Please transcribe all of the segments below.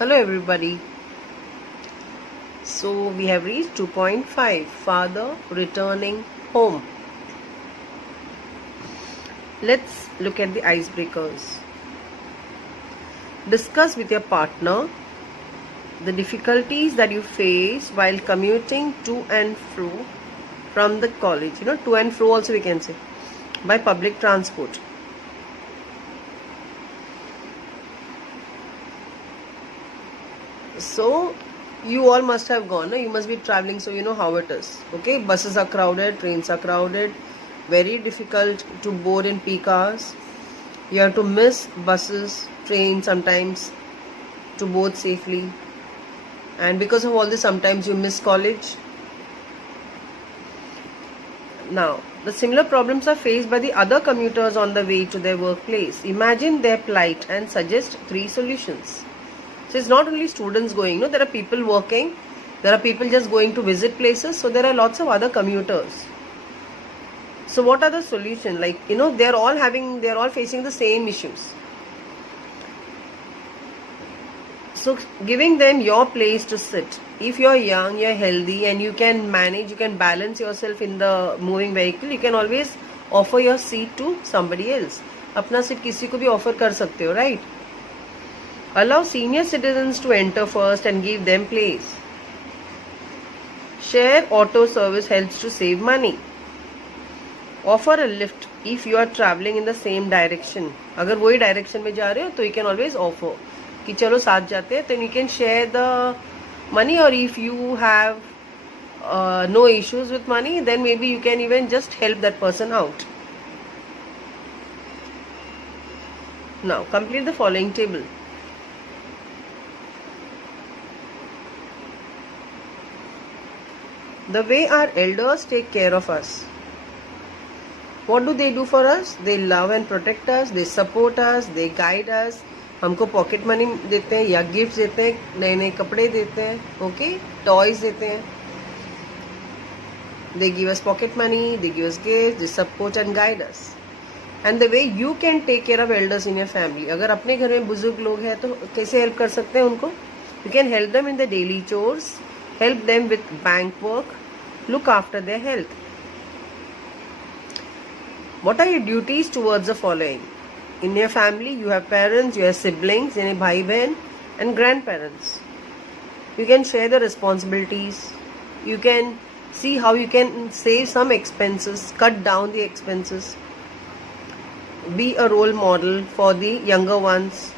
Hello everybody. So we have reached 2.5, father returning home. Let's look at the icebreakers. Discuss with your partner the difficulties that you face while commuting to and fro from the college. To and fro also we can say, by public transport. So you all must have gone, no? You must be traveling, so you know how it is. Okay, buses are crowded, trains are crowded, very difficult to board in peak hours. You have to miss buses, trains sometimes to board safely, and because of all this sometimes you miss college. Now, the similar problems are faced by the other commuters on the way to their workplace. Imagine their plight and suggest 3 solutions. So it's not only students going, there are people working, there are people just going to visit places, so there are lots of other commuters. So what are the solutions? They're all facing the same issues. So giving them your place to sit. If you're young, you're healthy and you can manage, you can balance yourself in the moving vehicle, you can always offer your seat to somebody else. अपना seat किसी को भी offer कर सकते हो, right? Allow senior citizens to enter first and give them place. Share auto service helps to save money. Offer a lift if you are traveling in the same direction. अगर वही direction में जा रहे हो तो you can always offer कि चलो साथ जाते हैं. Then you can share the money, or if you have no issues with money, then maybe you can even just help that person out. Now complete the following table. The way our elders take care of us. What do they do for us? They love and protect us, they support us, they guide us. हमको pocket money देते हैं या gift देते हैं, नए नए कपड़े देते हैं, ओके, टॉयज देते हैं. They give us pocket money, they give us gifts, they support and guide us. And the way you can take care of elders in your family. अगर अपने घर में बुजुर्ग लोग हैं तो कैसे हेल्प कर सकते हैं उनको? You can help them in the daily chores, help them with bank work, look after their health. What are your duties towards the following? In your family, you have parents, you have siblings, यानी भाई बहन, and grandparents. You can share the responsibilities. You can see how you can save some expenses, cut down the expenses. Be a role model for the younger ones.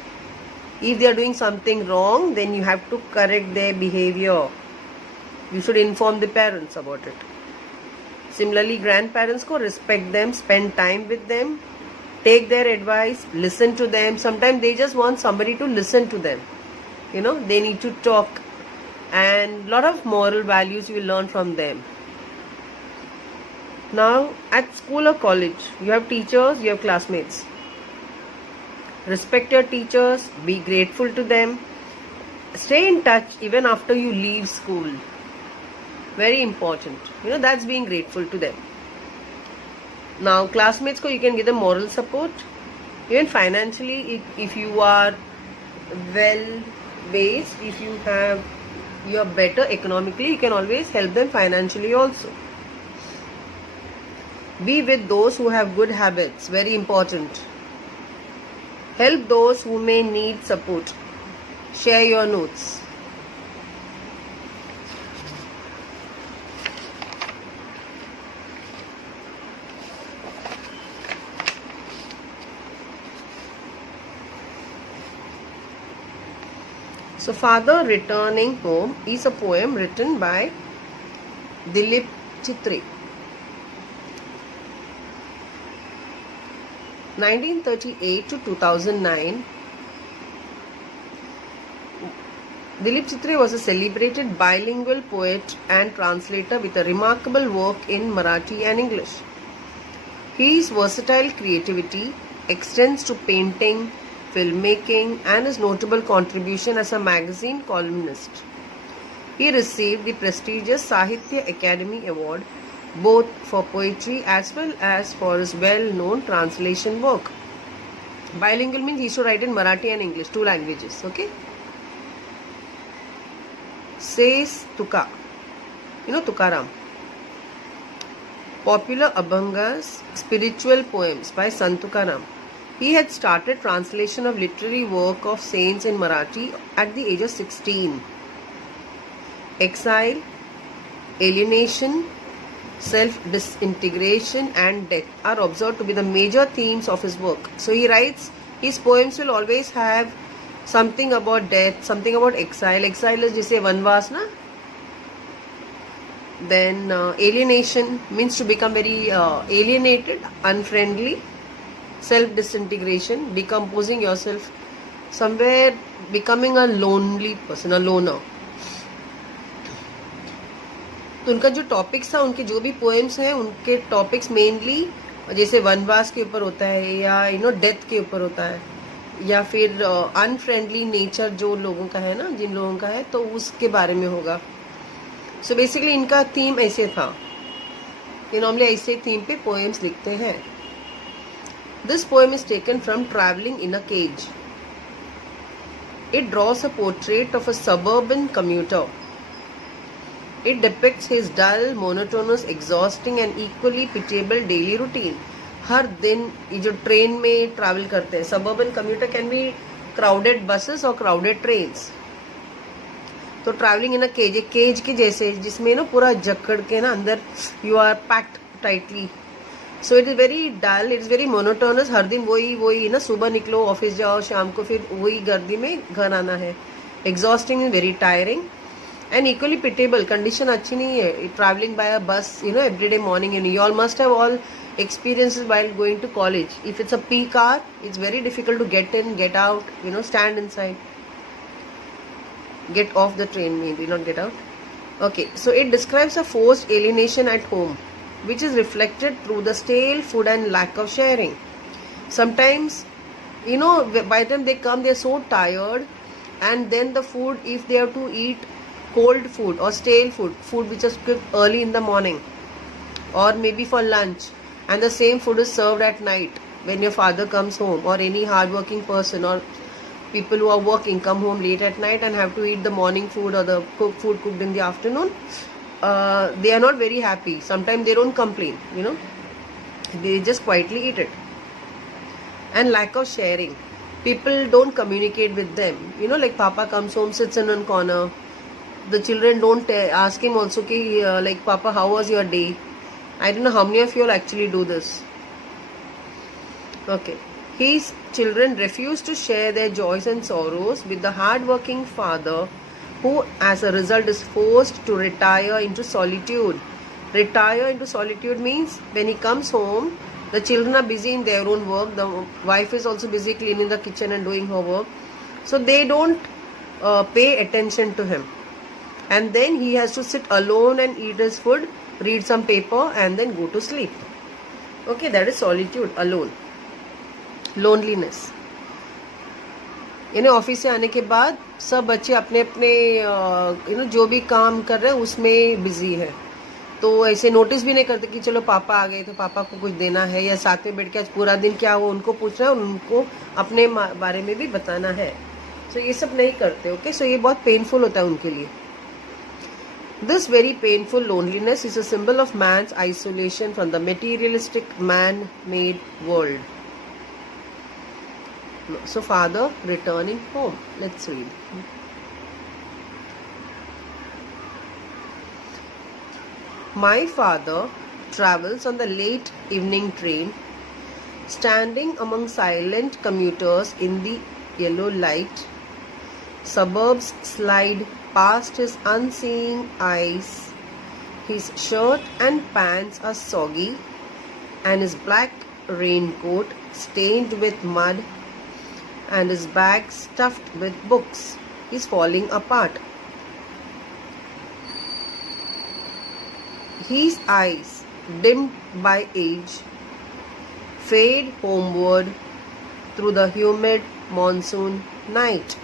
If they are doing something wrong, then you have to correct their behavior. You should inform the parents about it. Similarly, grandparents ko respect them, spend time with them, take their advice, listen to them. Sometimes they just want somebody to listen to them. They need to talk, and lot of moral values you will learn from them. Now, at school or college, you have teachers, you have classmates. Respect your teachers, be grateful to them. Stay in touch even after you leave school. Very important. That's being grateful to them. Now, classmates you can give them moral support. Even financially, if you are well based, if you are better economically, you can always help them financially also. Be with those who have good habits. Very important. Help those who may need support. Share your notes. So, Father Returning Home is a poem written by Dilip Chitri. 1938 to 2009, Dilip Chitri was a celebrated bilingual poet and translator with a remarkable work in Marathi and English. His versatile creativity extends to painting, filmmaking, and his notable contribution as a magazine columnist. He received the prestigious Sahitya Academy Award both for poetry as well as for his well-known translation work. Bilingual means he should write in Marathi and English, 2 languages, okay? says Tuka. You know Tukaram. Popular Abhangas, spiritual poems by Sant Tukaram. He had started translation of literary work of saints in Marathi at the age of 16. Exile, alienation, self-disintegration and death are observed to be the major themes of his work. So he writes, his poems will always have something about death, something about exile. Exile is जैसे वनवास ना. Then alienation means to become very alienated, unfriendly. Self-disintegration, decomposing yourself somewhere, becoming a lonely person, a loner. तो उनका जो topics था, उनके जो भी पोएम्स हैं, उनके टॉपिक्स मेनली जैसे वनवास के ऊपर होता है, या डेथ के ऊपर होता है, या फिर अनफ्रेंडली नेचर जो लोगों का है ना, जिन लोगों का है, तो उसके बारे में होगा. सो बेसिकली इनका थीम ऐसे था. ये नॉर्मली ऐसे थीम पे पोएम्स लिखते हैं. This poem is taken from travelling in a cage. It draws a portrait of a suburban commuter. It depicts his dull, monotonous, exhausting and equally pitiable daily routine. हर दिन ये जो train में travel करते हैं, suburban commuter can be crowded buses or crowded trains. तो travelling in a cage, एक cage के जैसे जिसमें ना पूरा जकड़ के ना अंदर you are packed tightly. So it is very dull, it is very monotonous. हर दिन वही ना, सुबह निकलो, ऑफिस जाओ, शाम को फिर वही गर्दी में घर आना है. Exhausting, very tiring and equally pitiable. Condition अच्छी नहीं है. Traveling by a bus, every day morning, you all must have all experiences while going to college. If it's a peak hour, it's very difficult to get in, get out, stand inside, get off the train, maybe not get out. Okay, so it describes a forced alienation at home, which is reflected through the stale food and lack of sharing. Sometimes, by the time they come, they're so tired, and then the food, if they have to eat cold food or stale food which is cooked early in the morning or maybe for lunch, and the same food is served at night when your father comes home, or any hard-working person or people who are working come home late at night and have to eat the morning food or the food cooked in the afternoon, they are not very happy. Sometimes they don't complain, they just quietly eat it. And lack of sharing, people don't communicate with them, like papa comes home, sits in one corner. The children don't ask him also like, Papa, how was your day? I don't know how many of you all actually do this. Okay. His children refuse to share their joys and sorrows with the hard-working father, who as a result is forced to retire into solitude. Retire into solitude means when he comes home, the children are busy in their own work. The wife is also busy cleaning the kitchen and doing her work. So they don't pay attention to him. And then he has to sit alone and eat his food, read some paper and then go to sleep. Okay, that is solitude, alone. Loneliness. Office से आने के बाद सब बच्चे अपने अपने जो भी काम कर रहे हैं उसमें बिजी है. तो ऐसे नोटिस भी नहीं करते कि चलो पापा आ गए तो पापा को कुछ देना है, या साथ में बैठ के आज पूरा दिन क्या हुआ उनको पूछना है और उनको अपने बारे में भी बताना है. तो ये सब नहीं करते. ओके, सो ये बहुत पेनफुल होता है उनके लिए. This very painful loneliness is a symbol of man's isolation from the materialistic man-made world. So father returning home. Let's read. My father travels on the late evening train, standing among silent commuters in the yellow light. Suburbs slide past his unseeing eyes. His shirt and pants are soggy, and his black raincoat stained with mud, and his bag stuffed with books is falling apart. His eyes, dimmed by age, fade homeward through the humid monsoon night.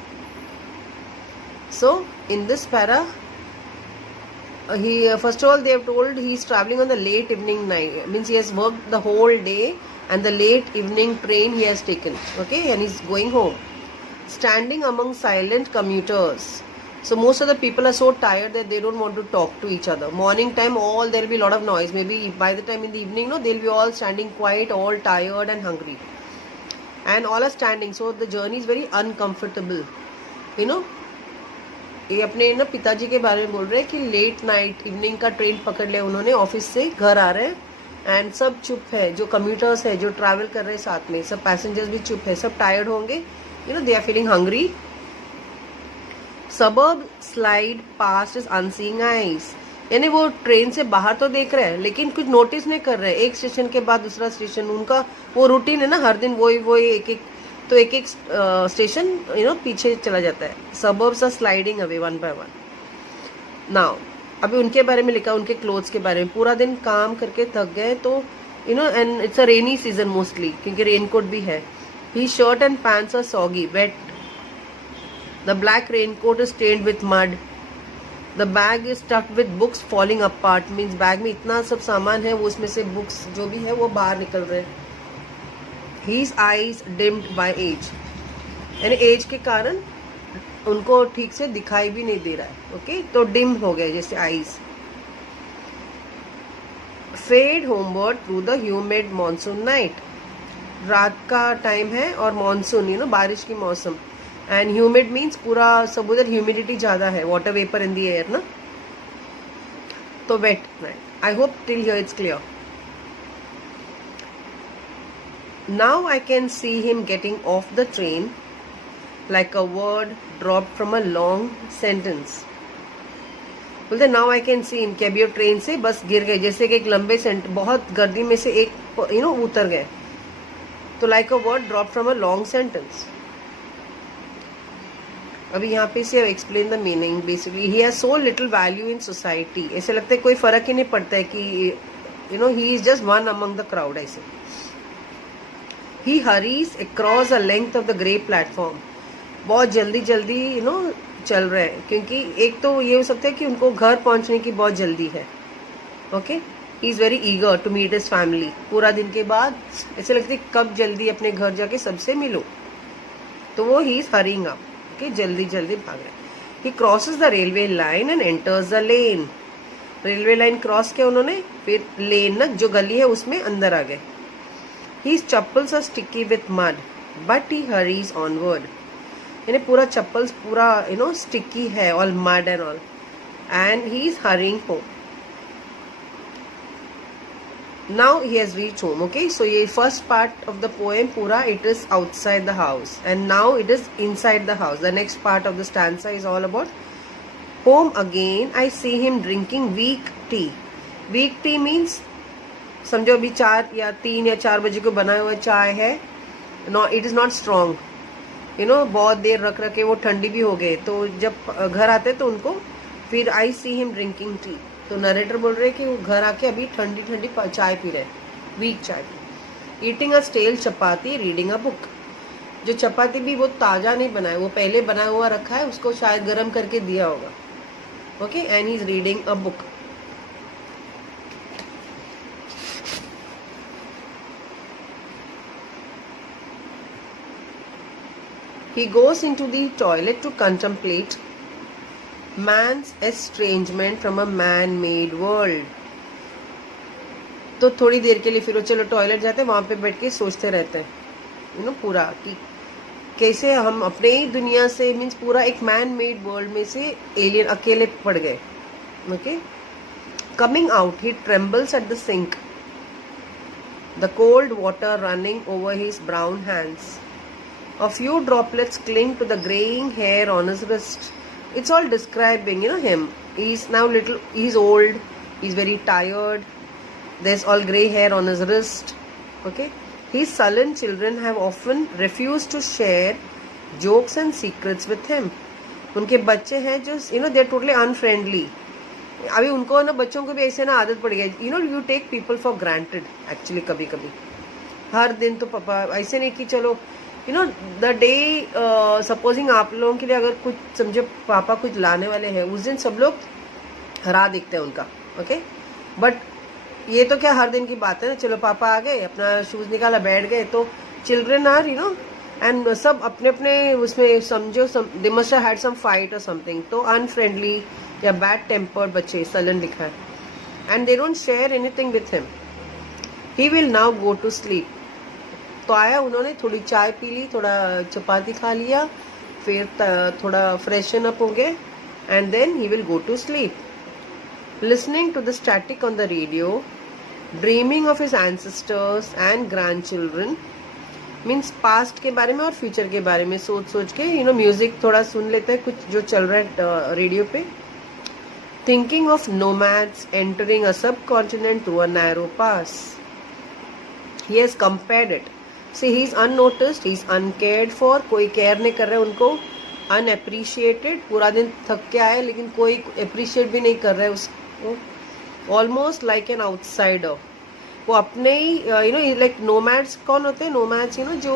So, in this para, he first of all they have told he is traveling on the late evening night. Means he has worked the whole day and the late evening train he has taken. Okay, and he's going home. Standing among silent commuters. So most of the people are so tired that they don't want to talk to each other. Morning time, all there will be a lot of noise. Maybe by the time in the evening, no, they'll be all standing quiet, all tired and hungry, and all are standing. So the journey is very uncomfortable. You know, ये अपने ना पिताजी के बारे में बोल रहे हैं कि लेट नाइट इवनिंग का ट्रेन पकड़ लिया उन्होंने, ऑफिस से घर आ रहे हैं एंड सब चुप है, जो कम्यूटर्स है, जो ट्रैवल कर रहे हैं साथ में, सब पैसेंजर्स भी चुप है, सब टायर्ड होंगे. You know, they are feeling hungry. Suburb slide past his unseeing eyes, यानी वो ट्रेन से बाहर तो देख रहे हैं लेकिन कुछ नोटिस नहीं कर रहे. एक स्टेशन के बाद दूसरा स्टेशन, उनका वो रूटीन है ना, हर दिन वही एक एक, तो एक एक स्टेशन यू नो पीछे चला जाता है. Suburbs are sliding away one by one. Now अभी उनके बारे में लिखा, उनके क्लोथ्स के बारे में. पूरा दिन काम करके थक गए तो you know, and it's a rainy season mostly क्योंकि रेनकोट भी है. His shirt and pants are soggy wet. The black raincoat is stained with mud. The bag is stuffed with books falling apart. Means bag में इतना सब सामान है, वो उसमें से बुक्स जो भी है वो बाहर निकल रहे हैं. His eyes dimmed by age, यानी एज के कारण उनको ठीक से दिखाई भी नहीं दे रहा है. ओके, तो डिम हो गए जैसे eyes. Fade homeward through the humid monsoon night. रात का टाइम है और मॉनसून, यू नो, बारिश की मौसम. एंड ह्यूमिड मीन्स पूरा सब उधर ह्यूमिडिटी ज़्यादा है, water vapour in the air ना. तो wet night. I hope till here it's clear. Now I can see him getting off the train like a word dropped from a long sentence. बोलते now I can see him कि अभी वो train से बस गिर गए, जैसे कि एक लंबे बहुत गर्दी में से एक यू नो उतर गए. तो like a word dropped from a long sentence. अभी यहाँ पे से explain the meaning. Basically he has so little value in society. ऐसे लगता है कोई फर्क ही नहीं पड़ता है कि you know he is just one among the crowd. ऐसे He hurries across the length of the grey platform. बहुत जल्दी जल्दी यू नो चल रहे हैं, क्योंकि एक तो ये हो सकता है कि उनको घर पहुंचने की बहुत जल्दी है. Okay, he is very eager to meet his family. पूरा दिन के बाद ऐसे लगता है कब जल्दी अपने घर जाके सबसे मिलो, तो वो he is hurrying up. Okay, जल्दी जल्दी भाग रहे हैं. ही crosses the railway line and enters the lane. Railway line cross किया उन्होंने, फिर लेन ना जो गली है उसमें अंदर आ गए. His chappals are sticky with mud, but he hurries onward. यानी पूरा चप्पल्स पूरा यू नो स्टिकी है, all mud and all, and he is hurrying home. Now he has reached home. Okay, so ये first part of the poem पूरा it is outside the house, and now it is inside the house. The next part of the stanza is all about home again. I see him drinking weak tea. Weak tea means समझो अभी 4 या 3 या 4 बजे को बनाया हुआ चाय है. No, it is not strong, you know, बहुत देर रख के वो ठंडी भी हो गए. तो जब घर आते तो उनको फिर आई सी हिम ड्रिंकिंग टी. तो नरेटर बोल रहे कि वो घर आके अभी ठंडी ठंडी चाय पी रहे, weak chai. Eating a stale chapati, reading a book. जो चपाती भी वो ताज़ा नहीं बनाया, वो पहले बनाया हुआ रखा है, उसको शायद गर्म करके दिया होगा. Okay, and he is reading a book. He goes into the toilet to contemplate man's estrangement from a man-made world. तो थोड़ी देर के लिए फिर वो चलो टॉयलेट जाते हैं, वहाँ पे बैठ के सोचते रहते हैं यू नो पूरा कि कैसे हम अपने ही दुनिया से, मीन्स पूरा एक मैन मेड वर्ल्ड में से एलियन अकेले पड़ गए. Okay, coming out he trembles at the sink, the cold water running over his brown hands. A few droplets cling to the graying hair on his wrist. It's all describing, you know, him. He's now he's old, he's very tired. There's all gray hair on his wrist. Okay? His sullen children have often refused to share jokes and secrets with him. उनके बच्चे हैं जो you know they're totally unfriendly. अभी उनको ना बच्चों को भी ऐसे ना आदत पड़ गई. You know, you take people for granted actually. कभी कभी हर दिन तो पापा ऐसे नहीं कि चलो you know the day supposing आप लोगों के लिए अगर कुछ समझो पापा कुछ लाने वाले हैं, उस दिन सब लोग राह देखते हैं उनका. ओके, बट ये तो क्या हर दिन की बात है ना. चलो पापा आ गए, अपना शूज़ निकाला, बैठ गए. तो children are you know and सब अपने अपने उसमें समझो, they must have had some fight और समथिंग. तो अनफ्रेंडली या बैड टेम्पर्ड बच्चे, सलन लिखा है. And they don't share anything with him. He will now go to sleep. तो आया, उन्होंने थोड़ी चाय पी ली, थोड़ा चपाती खा लिया, फिर थोड़ा फ्रेशन अप हो गए, and then he will go to sleep. Listening to the static on the radio, dreaming of his ancestors and grand children, means past के बारे में और फ्यूचर के बारे में सोच सोच के म्यूजिक थोड़ा सुन लेते हैं कुछ जो चल रहा है रेडियो पे. Thinking of nomads entering a subcontinent through a narrow pass. He has compared it. See, he is unnoticed, he is uncared for. कोई केयर नहीं कर रहा है उनको. Unappreciated, पूरा दिन थक के आए लेकिन कोई अप्रिशिएट भी नहीं कर रहा है उसको. Almost like an outsider. वो अपने ही like nomads. कौन होते हैं nomads? जो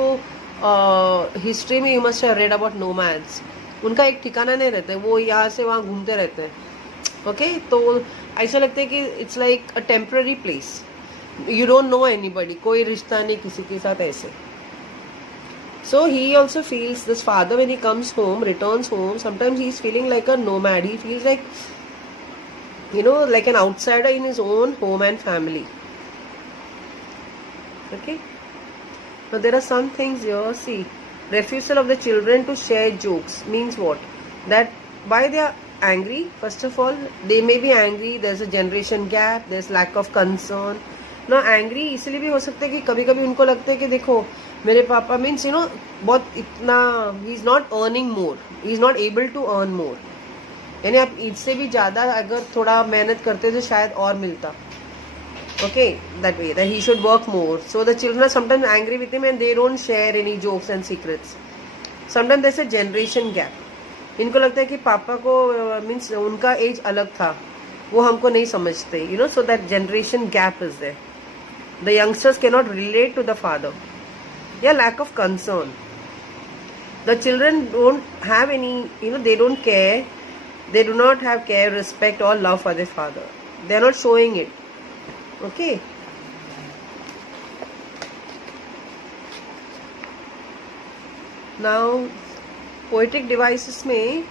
हिस्ट्री में you must have read about nomads. उनका एक ठिकाना नहीं रहता है, वो यहाँ से वहाँ घूमते रहते हैं. ओके, तो ऐसा लगता है कि it's like a temporary place. You don't know anybody, कोई रिश्ता नहीं किसी के साथ ऐसे. So he also feels, this father when he comes home, returns home, sometimes he is feeling like a nomad. He feels like, like an outsider in his own home and family. Okay. Now there are some things here. See, refusal of the children to share jokes means what? That why they are angry? First of all, they may be angry. There's a generation gap. There's lack of concern. ना angry इसलिए भी हो सकता है कि कभी कभी उनको लगता है कि देखो मेरे पापा मीन्स बहुत इतना, he is not earning more, he is not able to earn more. यानी आप इससे भी ज़्यादा अगर थोड़ा मेहनत करते तो शायद और मिलता. Okay, that way that he should work more. So the children are sometimes angry with him and they don't share any jokes and secrets. Sometimes there is a generation gap. इनको लगता है कि पापा को मीन्स उनका as अलग था, वो हमको नहीं समझते. So that generation gap is there. The youngsters cannot relate to the father. Yeah, lack of concern. The children don't have any, they don't care. They do not have care, respect or love for their father. They are not showing it. Okay. Now, poetic devices में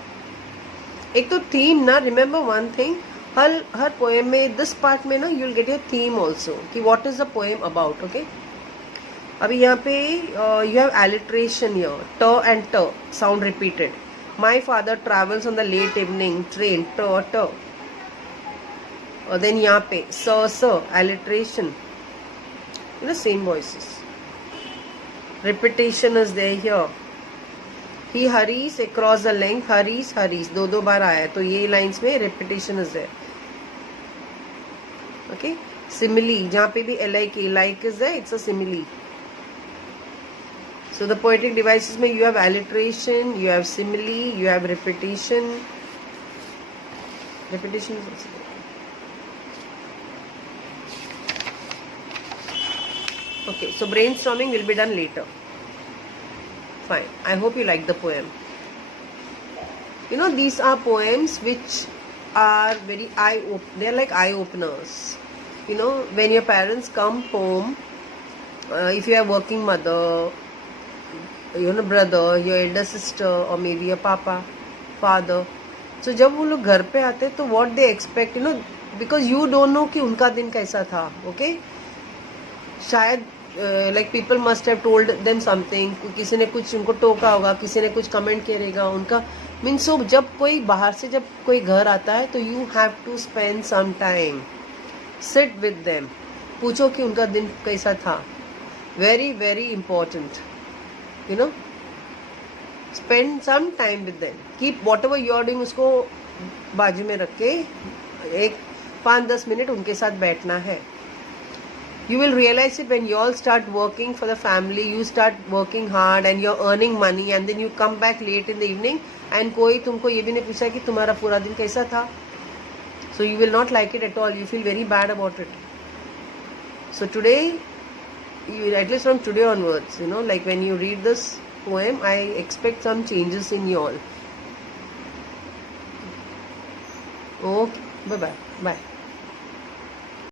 एक तो theme ना, remember one thing. हर poem में this part में ना you will get your theme also कि what is the poem about. Okay, अभी यहाँ पे you have alliteration here. T and T sound repeated. My father travels on the late evening train. T T. और then यहाँ पे S alliteration, same voices. Repetition is there here. He hurries across the length. Hurries hurries दो बार आया तो ये lines में repetition is there. Okay, simile जहाँ पे भी like is there, it's a simile. So the poetic devices में you have alliteration, you have simile, you have repetition. Repetition is also there. Okay, so brainstorming will be done later. Fine. I hope you like the poem. These are poems which are very they're like eye openers. When your parents come home, if you are working mother, brother, your elder sister, or maybe your papa, father. So जब वो लोग घर पे आते तो what they expect, because you don't know कि उनका दिन कैसा था. Okay, शायद like people must have told them something. किसी ने कुछ उनको टोका होगा, किसी ने कुछ कमेंट करेगा उनका. मीन्स so जब कोई बाहर से जब कोई घर आता है तो you have to spend some time, sit with them, पूछो कि उनका दिन कैसा था. Very very important. Spend some time with them. Keep whatever you are doing उसको बाजू में रख के एक 5-10 मिनट उनके साथ बैठना है. You will realize it when you all start working for the family. You start working hard and you're earning money, and then you come back late in the evening and कोई तुमको ये भी नहीं पूछा कि तुम्हारा पूरा दिन कैसा था. So you will not like it at all. You feel very bad about it. So today, at least from today onwards, like when you read this poem, I expect some changes in you all. Okay, bye-bye. Bye.